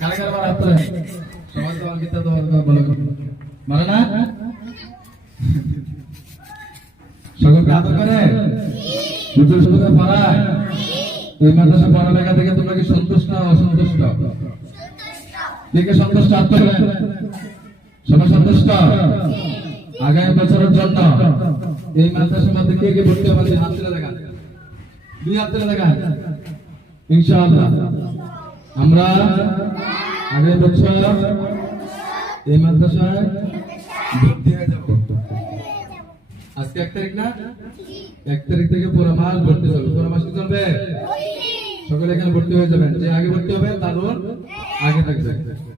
কারা কারা মারা হাত সমাজ তো গীতা তো বলো মারে না? সকলকে আদর করে। সুযোগ সুবিধা পড়ায়। এই মাদ্রাসা পড়ালেখা থেকে তোমরা কি সন্তুষ্ট না অসন্তুষ্ট? কে কে সন্তুষ্ট তোলেন? সবাই সন্তুষ্ট? আগামী বছরের জন্য এই মাদ্রাসার মধ্যে কে কে ভর্তি হবে? হাত তুলে দেখান। দুই ইনশাআল্লাহ। আমরা আগের বছর এই মাদ্রাসায় ভর্তি হয়ে যাব। আজকে এক তারিখ না? এক তারিখ থেকে পুরো মাস ভর্তি হবে পুরো মাস কি চলবে? সকলে এখানে ভর্তি হয়ে যাবেন। যে আগে ভর্তি হবে তারপর আগে থাকবে